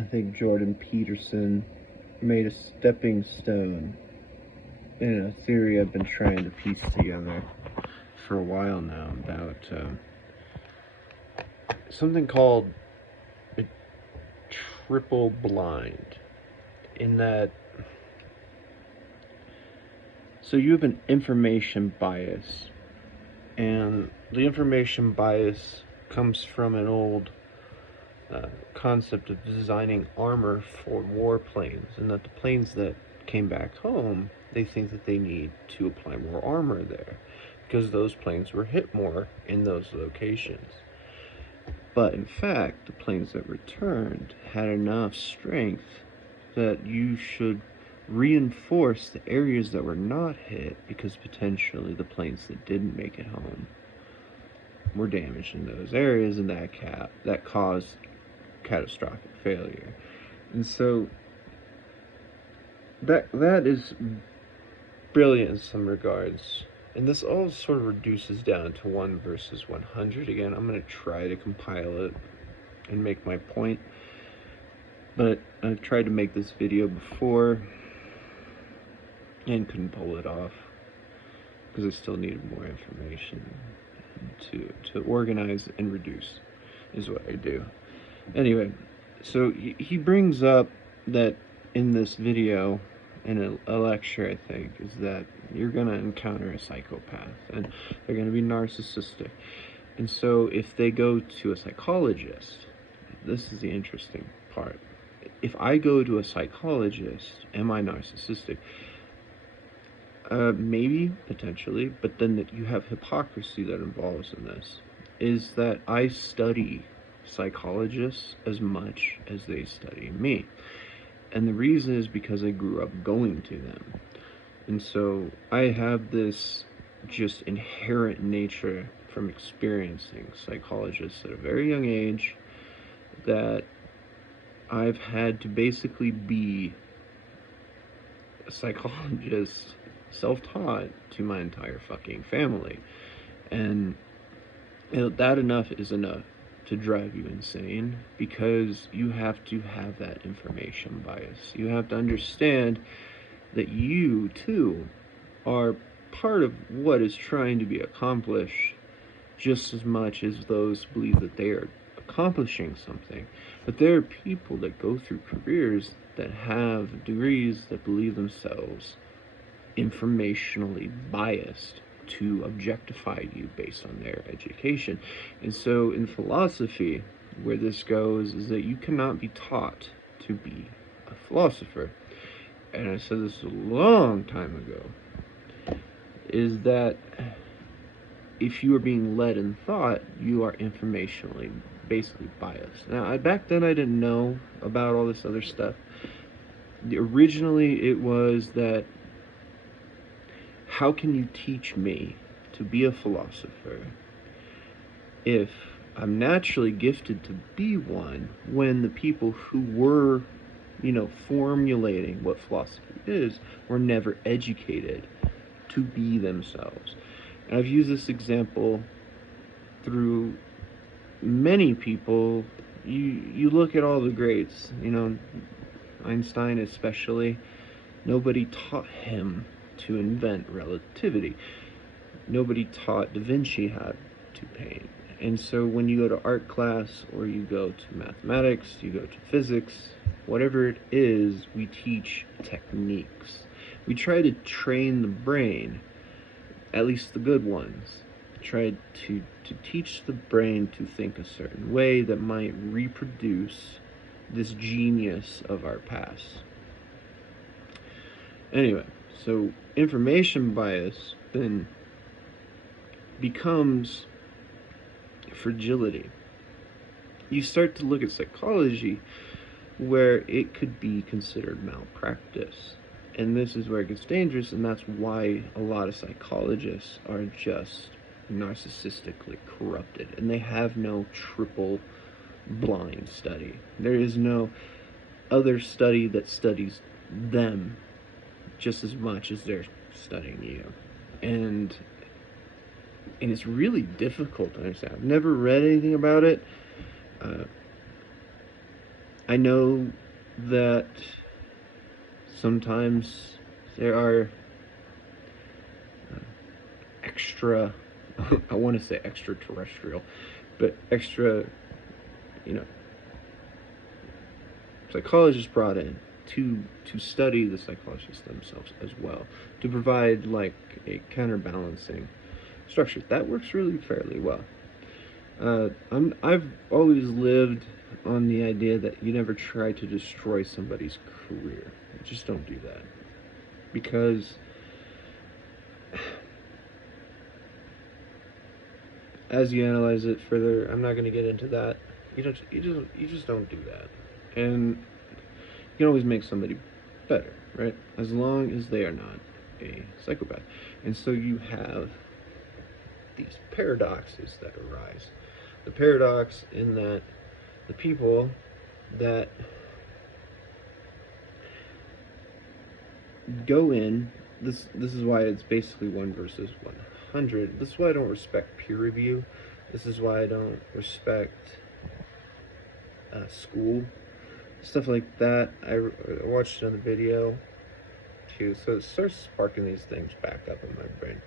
I think Jordan Peterson made a stepping stone in a theory I've been trying to piece together for a while now about something called a triple blind. In that, so you have an information bias, and the information bias comes from an old concept of designing armor for warplanes, and that the planes that came back home, they think that they need to apply more armor there because those planes were hit more in those locations. But in fact, the planes that returned had enough strength that you should reinforce the areas that were not hit, because potentially the planes that didn't make it home were damaged in those areas, and that caused catastrophic failure. And so that is brilliant in some regards. And this all sort of reduces down to 1 versus 100 again. I'm going to try to compile it and make my point. But I've tried to make this video before and couldn't pull it off because I still needed more information to organize and reduce is what I do. Anyway, so he brings up that in this video, in a lecture, I think, is that you're going to encounter a psychopath and they're going to be narcissistic. And so if they go to a psychologist, this is the interesting part. If I go to a psychologist, am I narcissistic? Maybe, potentially, but then that you have hypocrisy that involves in this, is that I study psychologists as much as they study me. And the reason is because I grew up going to them. And so I have this just inherent nature from experiencing psychologists at a very young age that I've had to basically be a psychologist, self-taught, to my entire fucking family. And that enough is enough to drive you insane, because you have to have that information bias. You have to understand that you too are part of what is trying to be accomplished, just as much as those believe that they are accomplishing something. But there are people that go through careers that have degrees that believe themselves informationally biased to objectify you based on their education. And so in philosophy, where this goes is that you cannot be taught to be a philosopher. And I said this a long time ago, is that if you are being led in thought, you are informationally basically biased. Now, back then I didn't know about all this other stuff. Originally it was that, how can you teach me to be a philosopher if I'm naturally gifted to be one, when the people who were, formulating what philosophy is were never educated to be themselves? And I've used this example through many people. You look at all the greats, Einstein especially, nobody taught him to invent relativity. Nobody taught Da Vinci how to paint. And so when you go to art class, or you go to mathematics, you go to physics, whatever it is, we teach techniques. We try to train the brain, at least the good ones, try to teach the brain to think a certain way that might reproduce this genius of our past. Anyway, so information bias then becomes fragility. You start to look at psychology where it could be considered malpractice. And this is where it gets dangerous, and that's why a lot of psychologists are just narcissistically corrupted, and they have no triple blind study. There is no other study that studies them just as much as they're studying you. And it's really difficult to understand. I've never read anything about it. I know that sometimes there are extra, I want to say extraterrestrial, but extra, you know, psychologists brought in to study the psychologists themselves as well, to provide like a counterbalancing structure that works really fairly well. I've always lived on the idea that you never try to destroy somebody's career. Just don't do that, because as you analyze it further, I'm not going to get into that. You just don't do that, and you can always make somebody better, right? As long as they are not a psychopath. And so you have these paradoxes that arise. The paradox in that the people that go in, this is why it's basically 1 versus 100. This is why I don't respect peer review. This is why I don't respect school, stuff like that. I watched another video too, so it starts sparking these things back up in my brain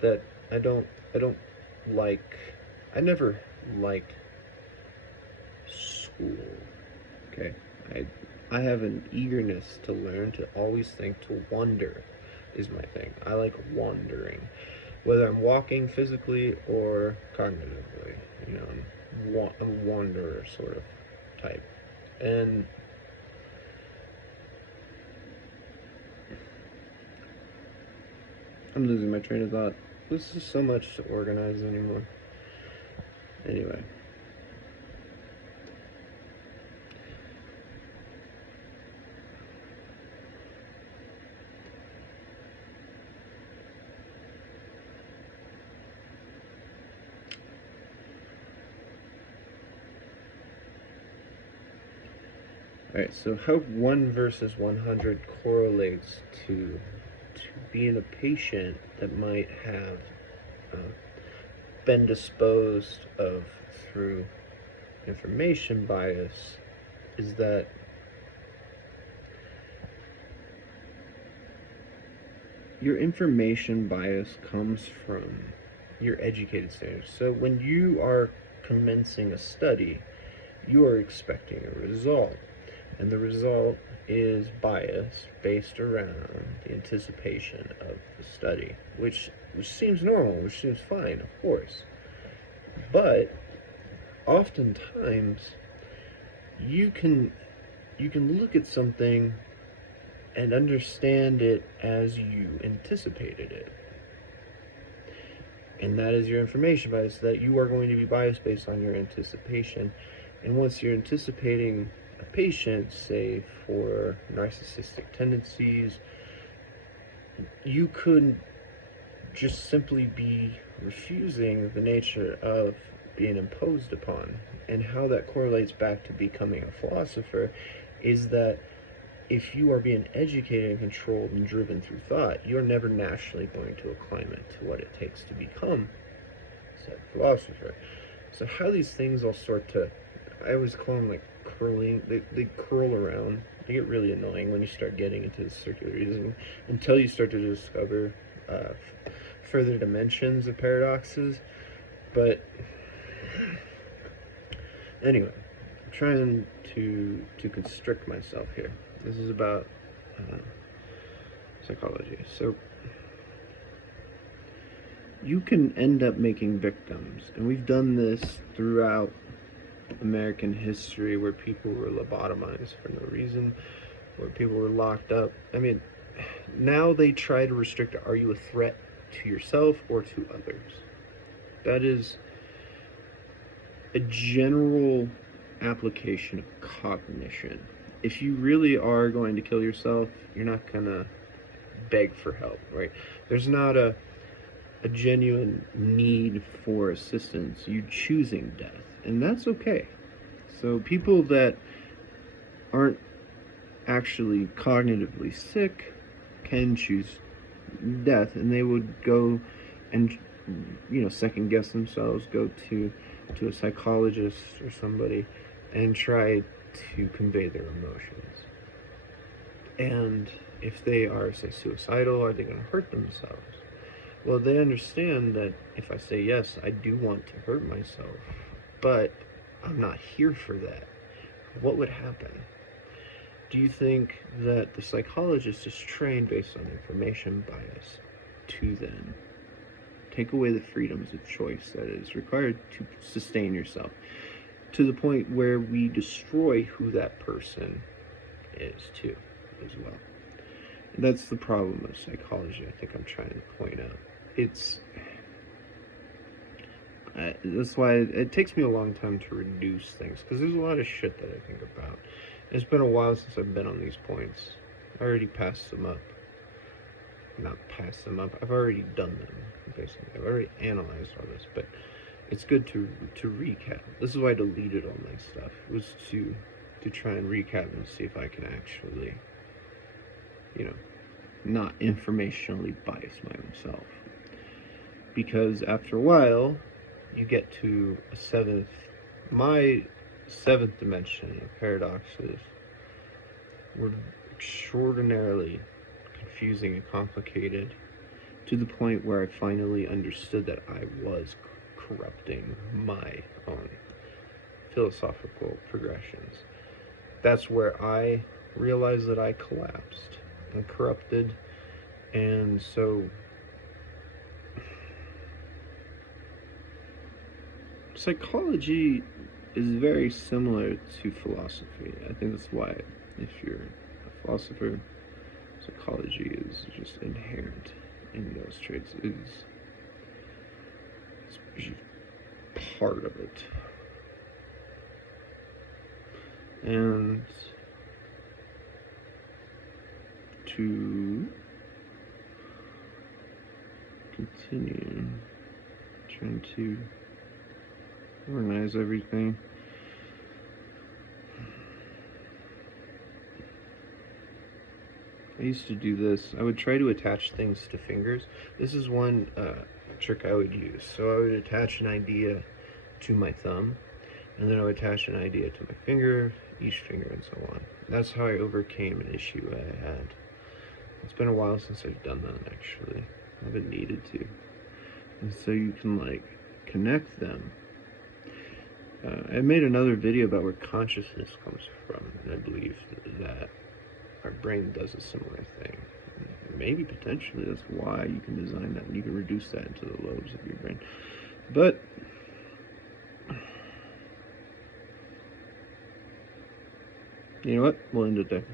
that I don't like. I never liked school. Okay, I have an eagerness to learn, to always think, to wonder is my thing. I like wandering, whether I'm walking physically or cognitively. You know, I'm a wanderer sort of type. And I'm losing my train of thought. This is so much to organize anymore. Anyway. Alright, so how 1 versus 100 correlates to being a patient that might have been disposed of through information bias is that your information bias comes from your educated standards. So when you are commencing a study, you are expecting a result. And the result is bias based around the anticipation of the study, which seems normal, which seems fine, of course. But oftentimes you can look at something and understand it as you anticipated it. And that is your information bias, that you are going to be biased based on your anticipation. And once you're anticipating a patient, say for narcissistic tendencies, you could just simply be refusing the nature of being imposed upon. And how that correlates back to becoming a philosopher is that if you are being educated and controlled and driven through thought, you're never naturally going to acclimate to what it takes to become said philosopher. So how these things all sort to, I always call them like curling, they curl around. They get really annoying when you start getting into the circular reasoning until you start to discover further dimensions of paradoxes. But anyway, I'm trying to constrict myself here. This is about psychology. So you can end up making victims, and we've done this throughout American history, where people were lobotomized for no reason, where people were locked up. I mean, now they try to restrict, are you a threat to yourself or to others? That is a general application of cognition. If you really are going to kill yourself, you're not gonna beg for help, right? There's not a genuine need for assistance. You're choosing death, and that's okay. So people that aren't actually cognitively sick can choose death, and they would go and, you know, second guess themselves, go to a psychologist or somebody and try to convey their emotions. And if they are, say, suicidal, are they going to hurt themselves? Well, they understand that if I say yes, I do want to hurt myself, but I'm not here for that. What would happen? Do you think that the psychologist is trained based on information bias to then take away the freedoms of choice that is required to sustain yourself, to the point where we destroy who that person is too, as well? And that's the problem with psychology, I think I'm trying to point out. That's why it takes me a long time to reduce things, because there's a lot of shit that I think about. It's been a while since I've been on these points. I already passed them up. Not passed them up, I've already done them, basically. I've already analyzed all this, but it's good to recap. This is why I deleted all my stuff, was to try and recap and see if I can actually, not informationally bias my own self. Because after a while, you get to my seventh dimension of paradoxes were extraordinarily confusing and complicated, to the point where I finally understood that I was corrupting my own philosophical progressions. That's where I realized that I collapsed and corrupted, and so psychology is very similar to philosophy. I think that's why, if you're a philosopher, psychology is just inherent in those traits. It's part of it. And to continue trying to organize everything, I used to do this. I would try to attach things to fingers. This is one trick I would use. So I would attach an idea to my thumb, and then I would attach an idea to my finger, each finger, and so on. That's how I overcame an issue I had. It's been a while since I've done that, actually. I haven't needed to. And so you can, connect them. I made another video about where consciousness comes from, and I believe that our brain does a similar thing. And maybe potentially that's why you can design that, and you can reduce that into the lobes of your brain. But you know what? We'll end it there.